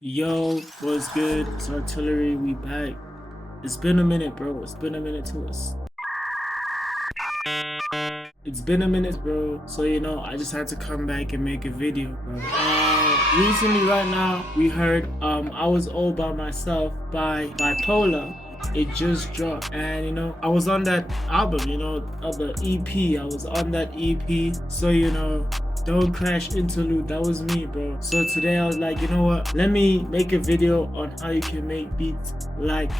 Yo, what's good? It's Artillery. We back. It's been a minute, bro. It's been a minute to us. It's been a minute, bro. So I just had to come back and make a video, bro. Recently, right now, we heard "I Was All By Myself" by Bipolarr. It just dropped, and I was on that album, of the EP. I was on that EP, so Don't Crash interlude, that was me, bro. So today I was like, you know what? Let me make a video on how you can make beats like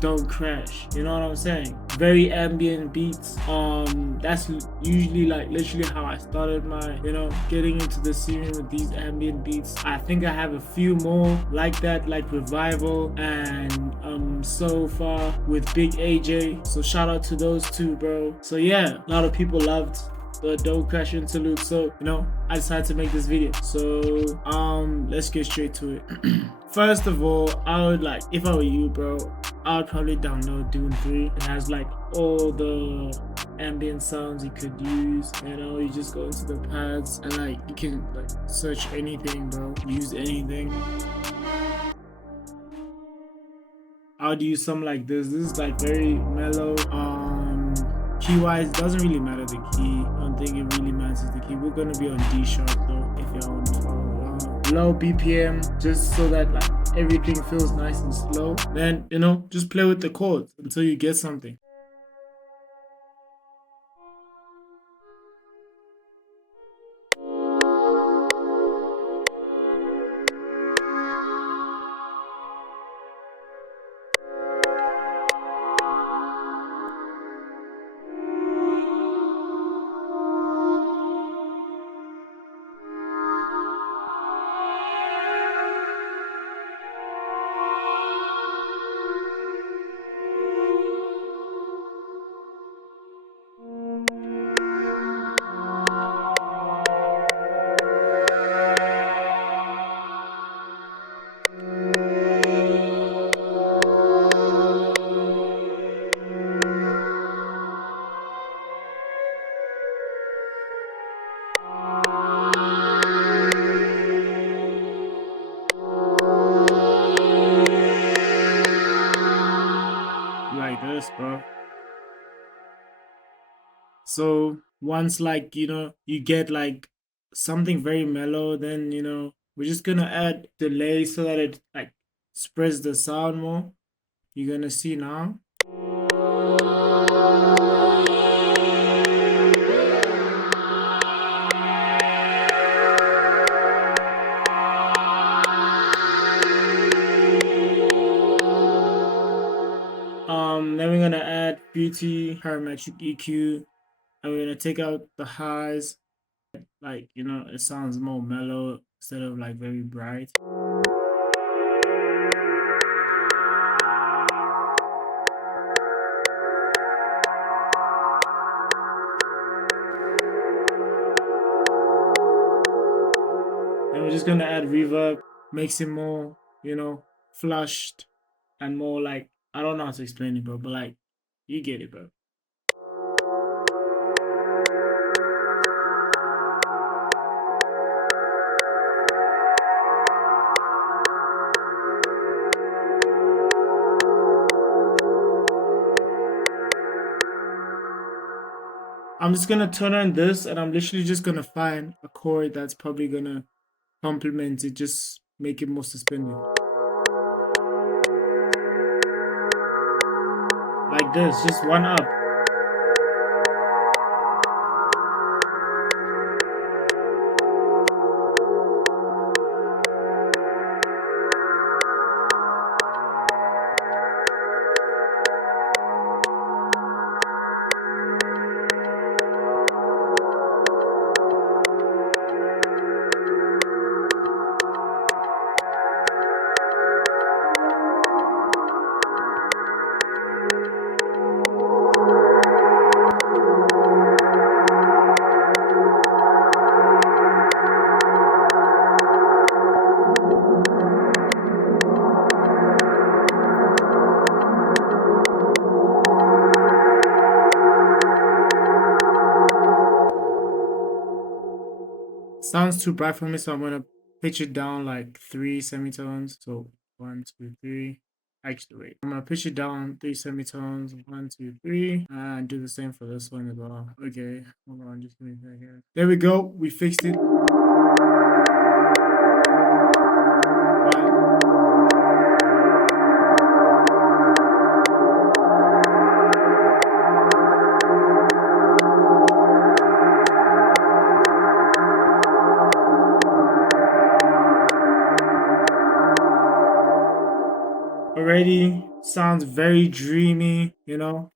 Don't Crash. You know what I'm saying? Very ambient beats. That's usually like literally how I started my, getting into the scene with these ambient beats. I think I have a few more like that, like Revival and So Far with Big AJ. So shout out to those two, bro. So yeah, a lot of people loved the Don't Crash interlude, so I decided to make this video. So let's get straight to it. First of all, I would like, if I were you, bro, I would probably download Dune 3. It has like all the ambient sounds you could use. You just go into the pads and like you can like search anything, bro, use anything. I would use something like this. This is like very mellow. Key wise, doesn't really matter the key. I don't think it really matters the key. We're gonna be on D sharp though, if y'all want to follow. Low BPM, just so that like everything feels nice and slow. Then just play with the chords until you get something. Like this, bro. So once like you get like something very mellow, then we're just gonna add delay so that it like spreads the sound more. You're gonna see now. Then we're gonna add beauty, parametric EQ, and we're gonna take out the highs. Like it sounds more mellow instead of like very bright. And we're just gonna add reverb, makes it more, flushed and more like, I don't know how to explain it, bro, but like you get it, bro. I'm just gonna turn on this and I'm literally just gonna find a chord that's probably gonna complement it, just make it more suspended. Like this, just one up. Sounds too bright for me, so I'm gonna pitch it down like 3 semitones. So 1, 2, 3. Actually, wait. I'm gonna pitch it down 3 semitones. 1, 2, 3. And do the same for this one as well. Okay, hold on, just give me a second. There we go. We fixed it. Already sounds very dreamy, you know.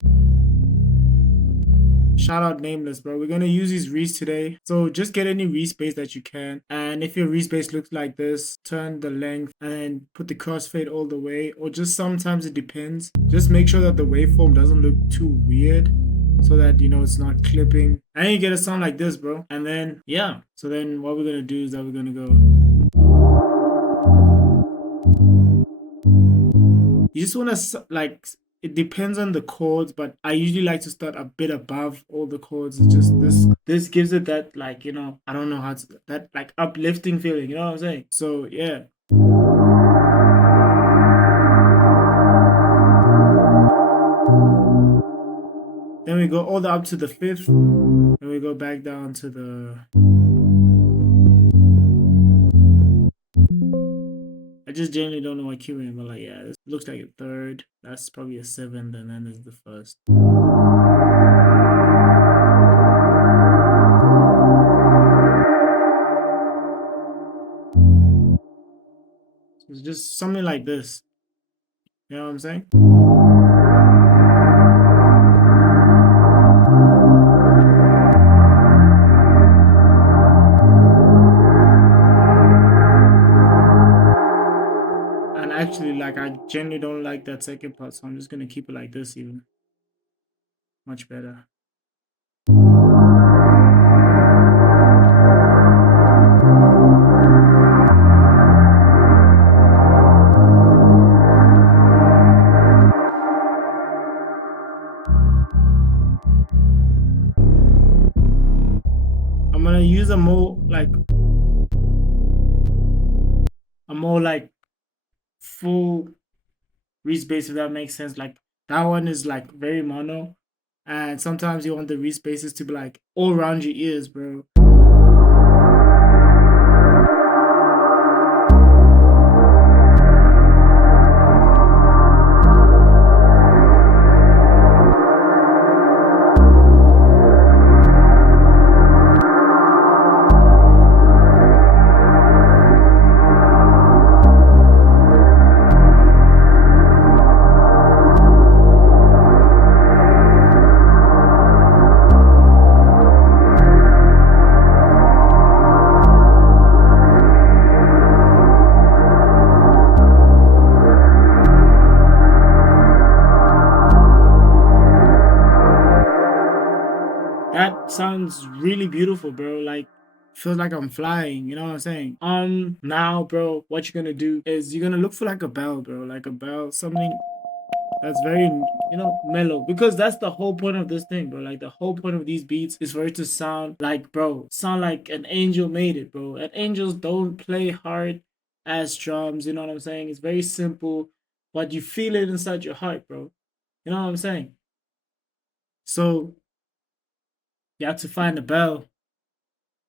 Shout out Nameless, bro. We're gonna use these reeds today, so just get any respace that you can, and if your respace looks like this, turn the length and put the crossfade all the way, or just sometimes it depends. Just make sure that the waveform doesn't look too weird, so that you know it's not clipping, and you get a sound like this, bro. And then yeah, so then what we're gonna do is that we're gonna go. You just want to like, it depends on the chords, but I usually like to start a bit above all the chords. It's just this gives it that, like, you know, I don't know how to, that like uplifting feeling, you know what I'm saying? So yeah. Then we go all the up to the 5th, and we go back down to the. I just generally don't know what key we're in, but like, yeah, this looks like a 3rd. That's probably a 7th, and then there's the 1st. So it's just something like this. You know what I'm saying? Actually, like, I generally don't like that second part, so I'm just gonna keep it like this even. Much better. I'm gonna use a more like full respace, if that makes sense. Like that one is like very mono, and sometimes you want the respaces to be like all around your ears, bro. That sounds really beautiful, bro. Like, feels like I'm flying, you know what I'm saying? Now, bro, what you're gonna do is you're gonna look for like a bell, bro. Like a bell, something that's very, you know, mellow. Because that's the whole point of this thing, bro. Like, the whole point of these beats is for it to sound like, bro, sound like an angel made it, bro. And angels don't play hard as drums, you know what I'm saying? It's very simple, but you feel it inside your heart, bro. You know what I'm saying? So you have to find a bell,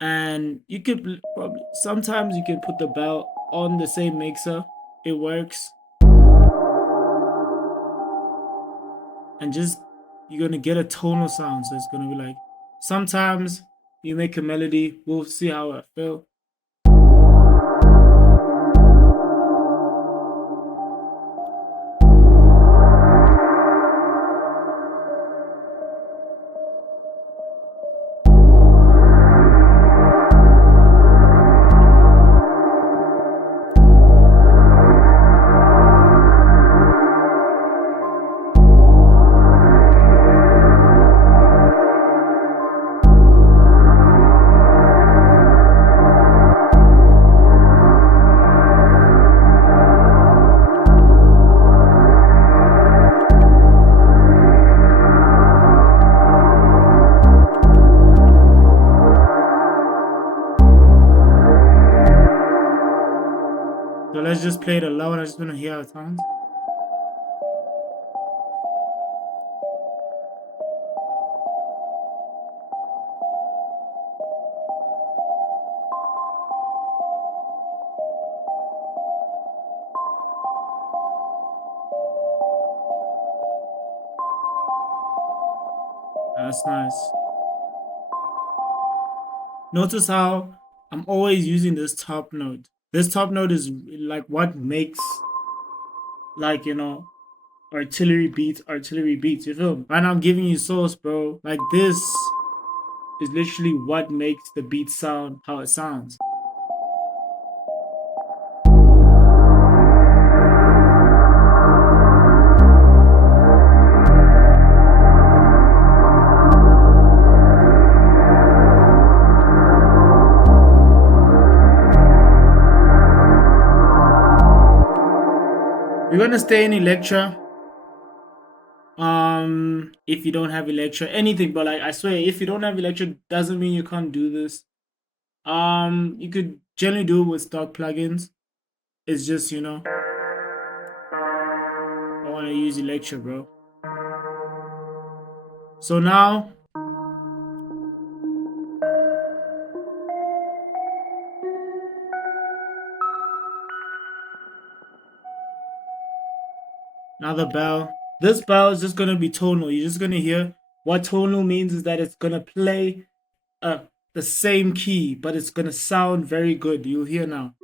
and you could probably sometimes you can put the bell on the same mixer. It works, and just you're gonna get a tonal sound. So it's gonna be like, sometimes you make a melody. We'll see how it feels. just play it alone. I just want to hear how it sounds. That's nice. Notice how I'm always using this top note. This top note is like what makes, like, you know, artillery beats, you feel me? Right now I'm giving you source, bro. Like, this is literally what makes the beat sound how it sounds. We're gonna stay in Electra. If you don't have Electra, anything, but like I swear, if you don't have Electra, doesn't mean you can't do this. You could generally do it with stock plugins. It's just, you know, I want to use Electra, bro. So now, the bell. This bell is just gonna be tonal. You're just gonna hear what tonal means is that it's gonna play the same key, but it's gonna sound very good. You'll hear now.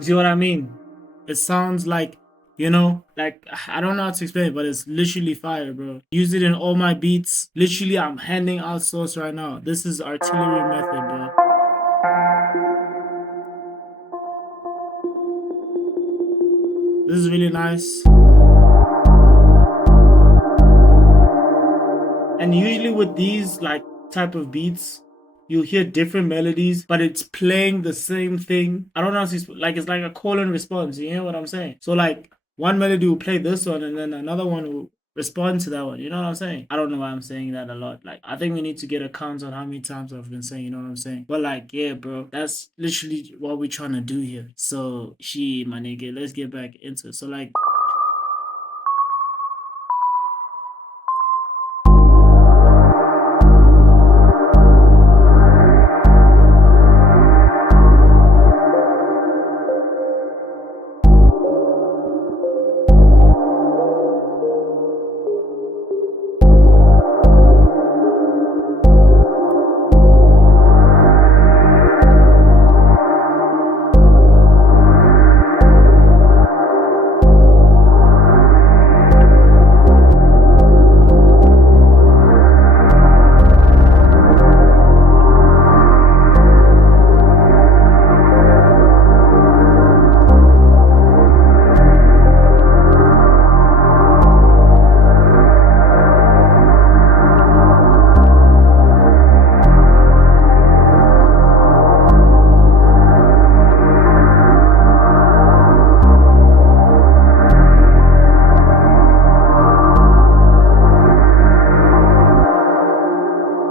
See what I mean? It sounds like, you know, like, I don't know how to explain it, but it's literally fire, bro. Use it in all my beats. Literally, I'm handing out source right now. This is artillery method, bro. This is really nice. And usually with these like type of beats, you'll hear different melodies, but it's playing the same thing. I don't know how to, like, it's like a call and response. You hear what I'm saying? So like one melody will play this one, and then another one will respond to that one. You know what I'm saying? I don't know why I'm saying that a lot. Like, I think we need to get a count on how many times I've been saying, you know what I'm saying? But like, yeah, bro, that's literally what we're trying to do here. So my nigga, let's get back into it. So like,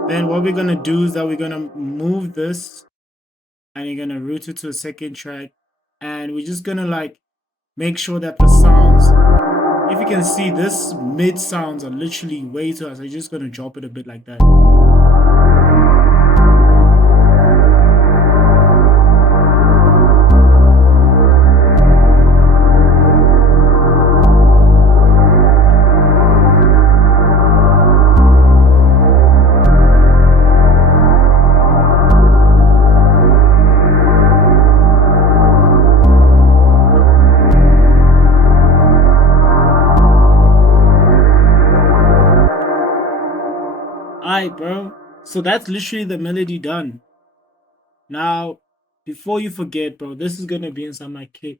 then what we're gonna do is that we're gonna move this, and you're gonna route it to a second track, and we're just gonna like make sure that the sounds, if you can see, this mid sounds are literally way too high, so you're just gonna drop it a bit like that. Alright, bro. So that's literally the melody done. Now, before you forget, bro, this is gonna be inside my kit.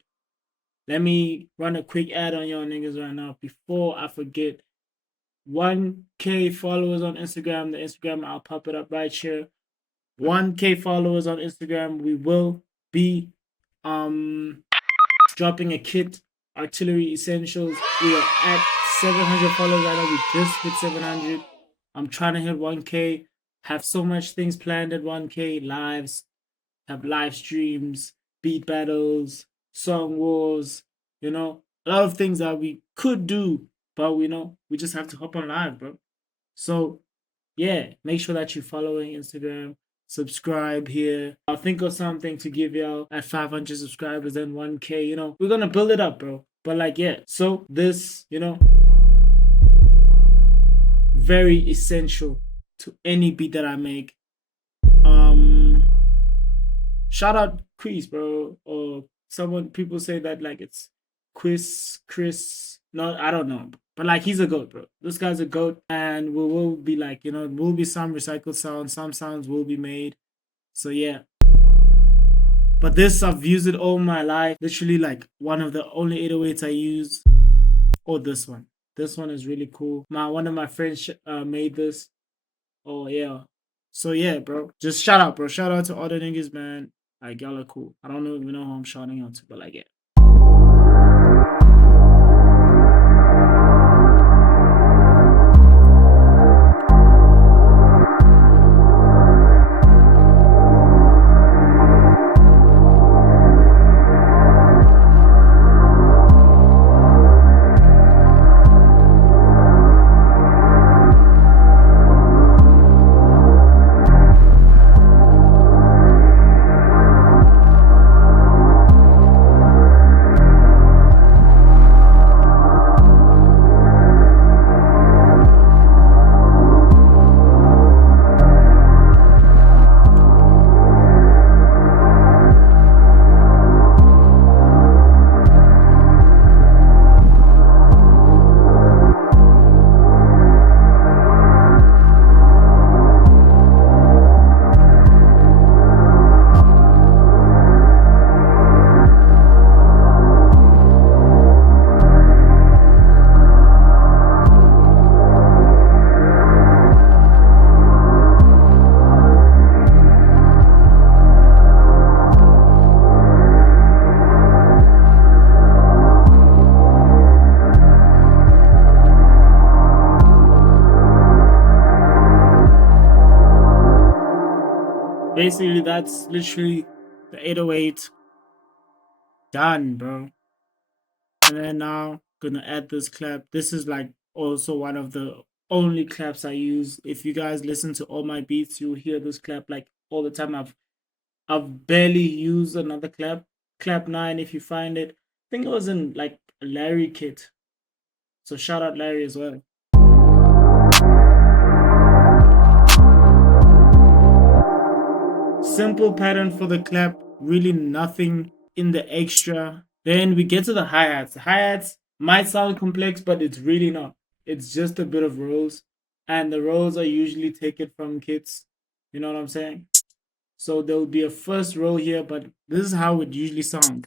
let me run a quick ad on y'all niggas right now before I forget. 1K followers on Instagram. The Instagram, I'll pop it up right here. 1K followers on Instagram. We will be dropping a kit, Artillery Essentials. We are at 700 followers right now. We just hit 700. I'm trying to hit 1K. Have so much things planned at 1K. Lives, have live streams, beat battles, song wars, a lot of things that we could do, but we just have to hop on live, bro. So yeah, make sure that you're following Instagram, subscribe here. I'll think of something to give y'all at 500 subscribers, then 1K, we're gonna build it up, bro. But like, yeah, so this, very essential to any beat that I make. Shout out Chris, bro, or people say that like it's Chris. No, I don't know, but like he's a goat, bro. This guy's a goat, and we will be like, will be some recycled sounds. Some sounds will be made. So yeah. But this, I've used it all my life. Literally, like one of the only 808s I use. Oh, this one. This one is really cool. One of my friends made this. Oh yeah. So yeah, bro. Just shout out, bro. Shout out to all the niggas, man. Like, y'all are cool. I don't even know who I'm shouting out to, but like, yeah. Basically, that's literally the 808 done, bro. And then now, gonna add this clap. This is like also one of the only claps I use. If you guys listen to all my beats, you'll hear this clap like all the time. I've barely used another clap. Clap 9, if you find it. I think it was in like a Larry kit. So shout out Larry as well. Simple pattern for the clap, really nothing in the extra. Then we get to the hi-hats. The hi-hats might sound complex, but it's really not. It's just a bit of rolls, and the rolls are usually taken from kits. You know what I'm saying? So there will be a first roll here, but this is how it usually sounds.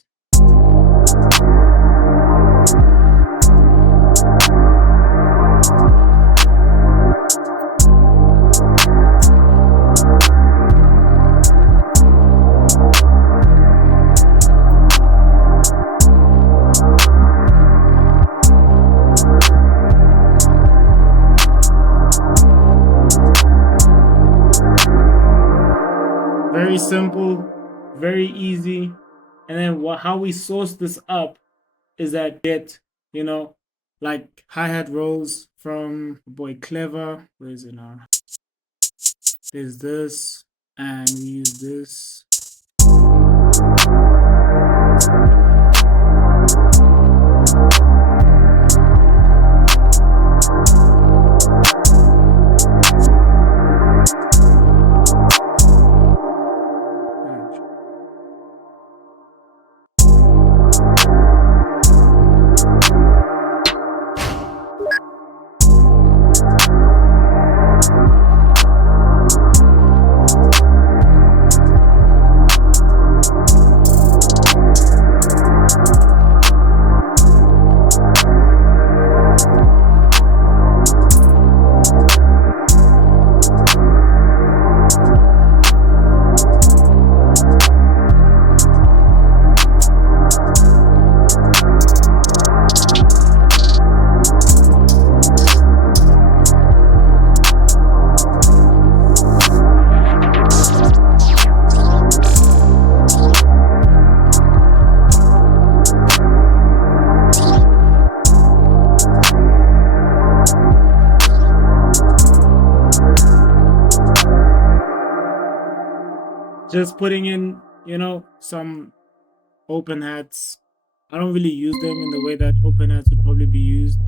Very simple, very easy. And then how we source this up is that like hi-hat rolls from boy Clever. Where is it now? There's this, and we use this. just putting in, some open hats. I don't really use them in the way that open hats would probably be used.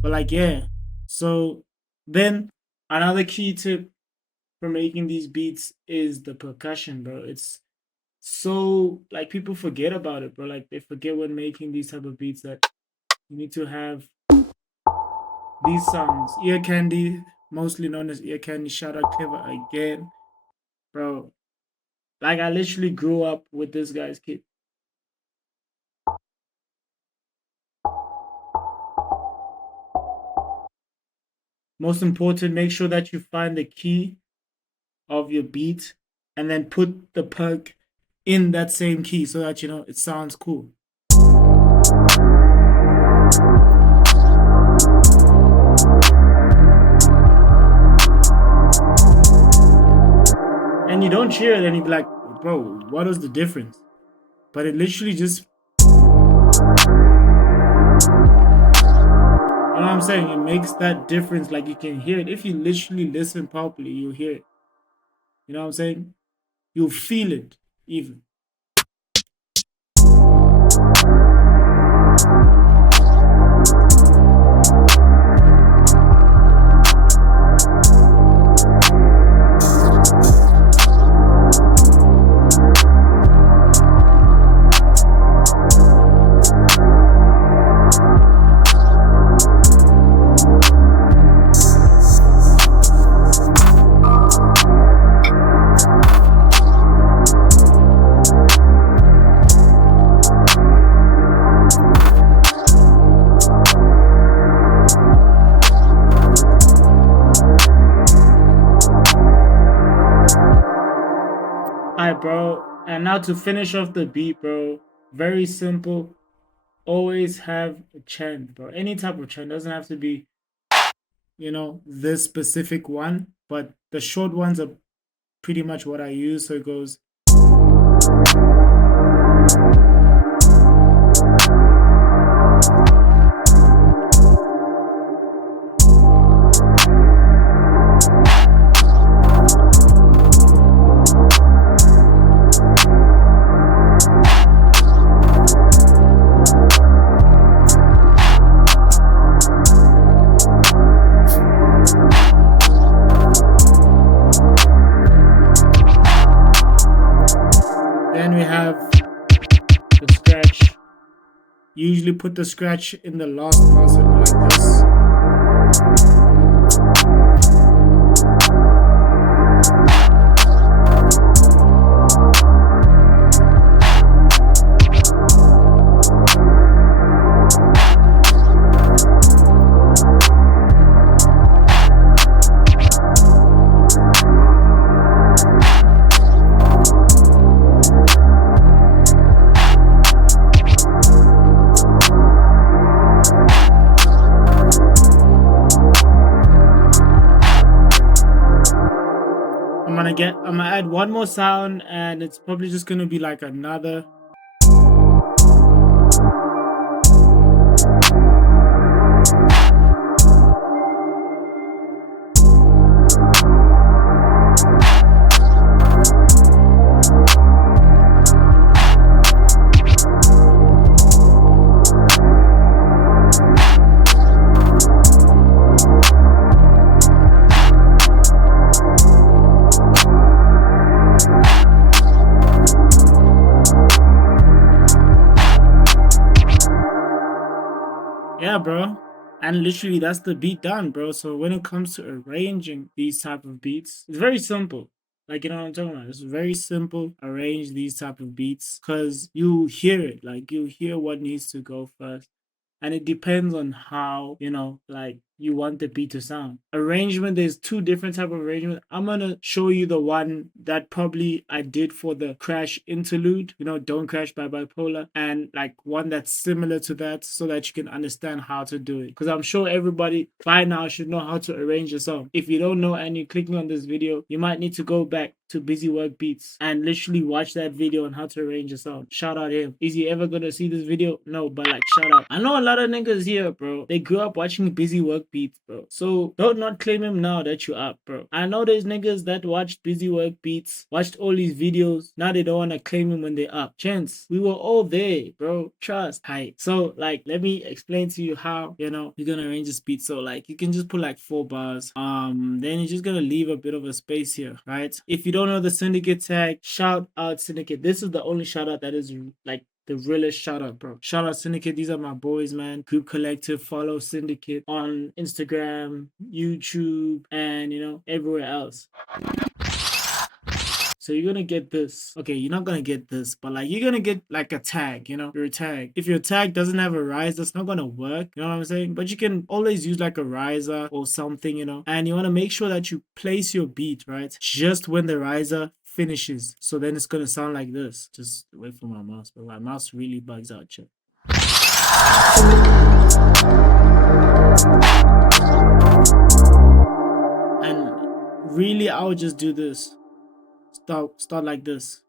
But like, yeah. So then another key tip for making these beats is the percussion, bro. It's so like people forget about it, bro. Like they forget when making these type of beats that you need to have these sounds. Ear candy, mostly known as ear candy. Shout out Clever again, bro. Like I literally grew up with this guy's kid. Most important, make sure that you find the key of your beat and then put the perk in that same key so that it sounds cool. And you don't hear it and you be like, bro, what is the difference? But it literally just, you know what I'm saying? It makes that difference. Like you can hear it. If you literally listen properly, you'll hear it. You know what I'm saying? You'll feel it even. Alright, bro. And now to finish off the beat, bro. Very simple. Always have a chant, bro. Any type of chant. Doesn't have to be, this specific one. But the short ones are pretty much what I use. So it goes. Then we have the scratch. Usually put the scratch in the last muscle like this. I'm gonna add one more sound, and it's probably just gonna be like another. Yeah, bro. And literally that's the beat done, bro. So when it comes to arranging these type of beats, it's very simple. Like, you know what I'm talking about? It's very simple. Arrange these type of beats because you hear it. Like you hear what needs to go first. And it depends on how, like you want the beat to sound. Arrangement, there's two different type of arrangement. I'm gonna show you the one that probably I did for the Crash interlude, Don't Crash by Bipolarr, and like one that's similar to that so that you can understand how to do it. Because I'm sure everybody by now should know how to arrange a song. If you don't know and you're clicking on this video, you might need to go back to Busy Work Beats and literally watch that video on how to arrange a sound. Shout out him. Is he ever gonna see this video? No, but like shout out. I know a lot of niggas here, bro. They grew up watching Busy Work Beats, bro. So don't not claim him now that you up, bro. I know there's niggas that watched Busy Work Beats, watched all these videos. Now they don't wanna claim him when they're up. Chance, we were all there, bro. Trust. Hi. So like let me explain to you how, you know, you're gonna arrange this beat. So like you can just put like 4 bars. Then you're just gonna leave a bit of a space here, right? If you don't know the Syndicate tag, shout out Syndicate. This is the only shout out that is like the realest shout out, bro. Shout out Syndicate. These are my boys, man. Group Collective. Follow Syndicate on Instagram, YouTube, and you know, everywhere else. So you're gonna get this. Okay, you're not gonna get this, but like you're gonna get like a tag, you know, your tag. If your tag doesn't have a rise, that's not gonna work. You know what I'm saying? But you can always use like a riser or something, you know. And you wanna make sure that you place your beat, right? Just when the riser finishes. So then it's gonna sound like this. Just wait for my mouse, but my mouse really bugs out, check. And really I would just do this. Start like this.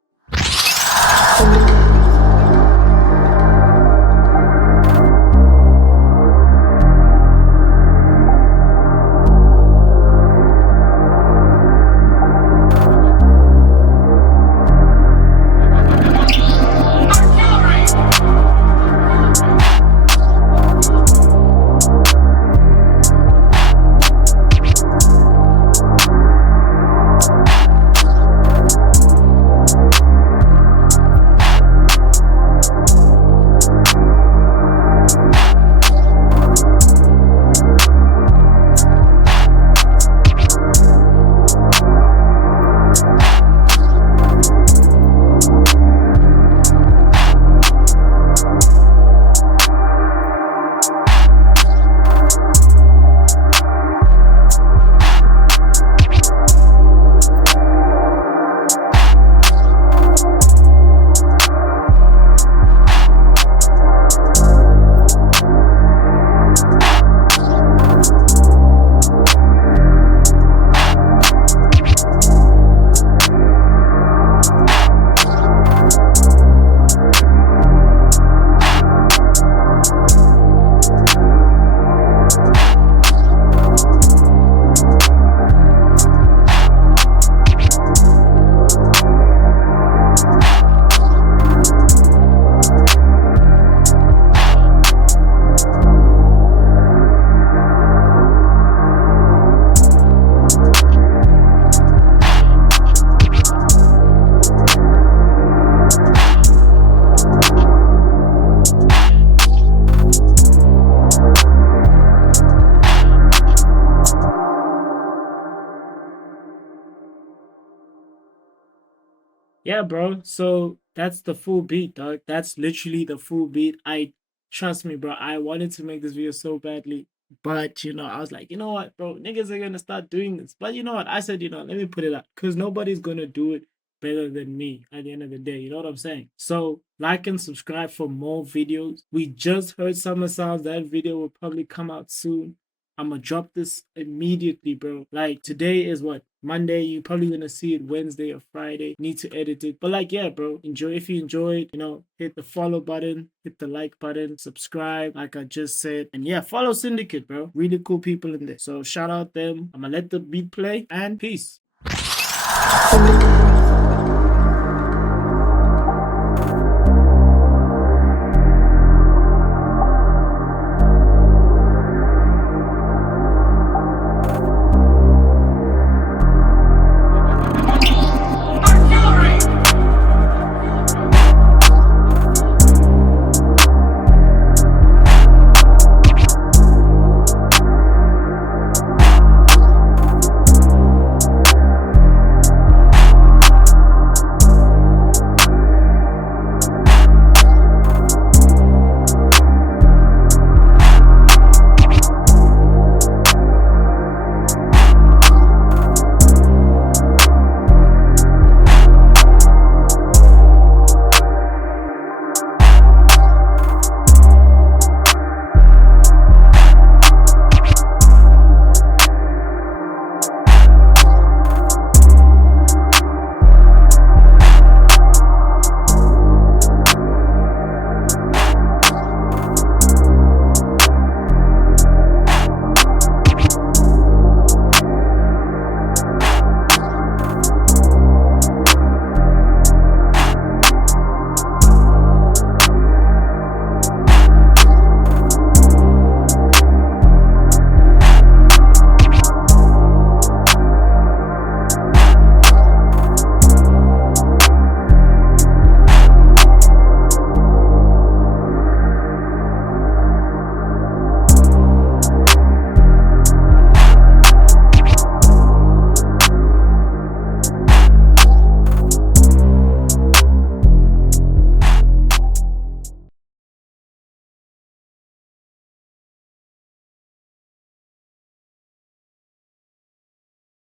Yeah, bro. So that's the full beat, dog. That's literally the full beat. Trust me, bro. I wanted to make this video so badly. But you know, I was like, you know what, bro, niggas are gonna start doing this. But you know what? I said, you know, let me put it up. Cause nobody's gonna do it better than me at the end of the day. You know what I'm saying? So like and subscribe for more videos. We just heard Summer Sounds. That video will probably come out soon. I'm gonna drop this immediately, bro. Like today is what? Monday. You're probably gonna see it Wednesday or Friday. Need to edit it. But like, yeah, bro. Enjoy. If you enjoyed, you know, hit the follow button, hit the like button, subscribe, like I just said. And yeah, follow Syndicate, bro. Really cool people in there. So shout out them. I'm gonna let the beat play and peace.